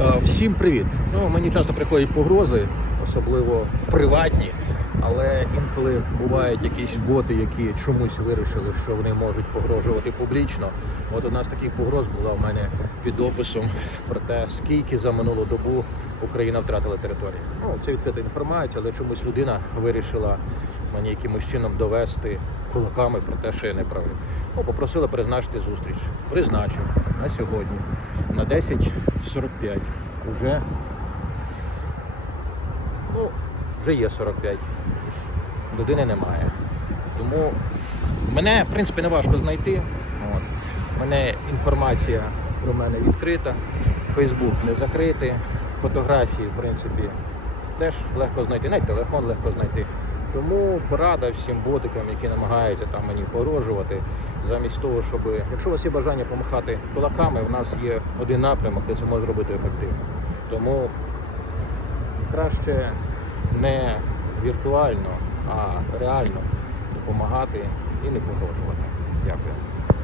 Е, Всім привіт! Ну, мені часто приходять погрози, особливо приватні, але інколи бувають якісь боти, які чомусь вирішили, що вони можуть погрожувати публічно. От одна з таких погроз була в мене під описом про те, скільки за минулу добу Україна втратила території. Ну, це відкрита інформація, але чомусь людина вирішила мені якимось чином довести кулаками про те, що я не правий. Ну, попросила призначити зустріч. Призначив на сьогодні на 10.45. Уже ну, вже є 45. Людини немає. Тому мене, в принципі, не важко знайти. От. Мене інформація про мене відкрита, Фейсбук не закритий, фотографії, в принципі, теж легко знайти, навіть телефон легко знайти. Тому порада всім ботикам, які намагаються там мені порожувати, замість того, щоб, якщо у вас є бажання помахати кулаками, у нас є один напрямок, де це може зробити ефективно. Тому краще не віртуально, а реально допомагати і не погрожувати. Дякую.